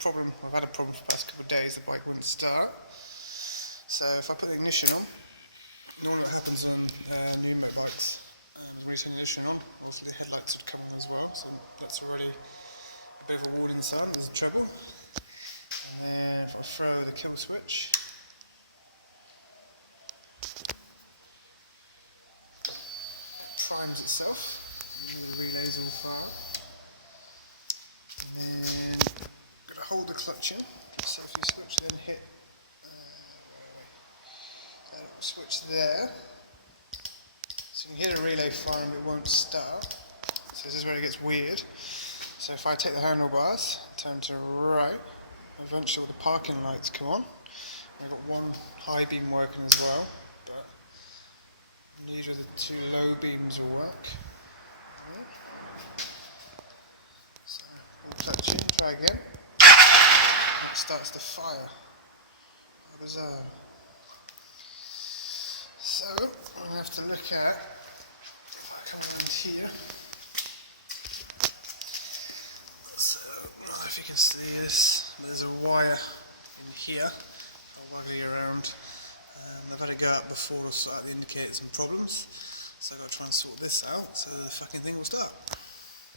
problem, I've had a problem for the past couple of days, the bike wouldn't start. So if I put the ignition on, normally what happens with new bikes, raise the ignition on, also the headlights would come on as well, so that's already a bit of a warning sign, there's trouble. And if I throw the kill switch, it primes itself, and the relays all fire. And got to hold the clutch in, so if you switch then hit, that little switch there, so you can hear the relay fine but it won't start, so this is where it gets weird. So if I take the handlebars, turn to the right, eventually the parking lights come on. We've got one high beam working as well, but neither of the two low beams will work. So we'll touch it, try again, and it starts to fire. How bizarre. So I'm going to have to look at, if I come around here, so I don't know if you can see this, there's a wire in here, I'll waggle you around. I've had to go out before to sort out the indicators and problems, so I've got to try and sort this out so the fucking thing will start.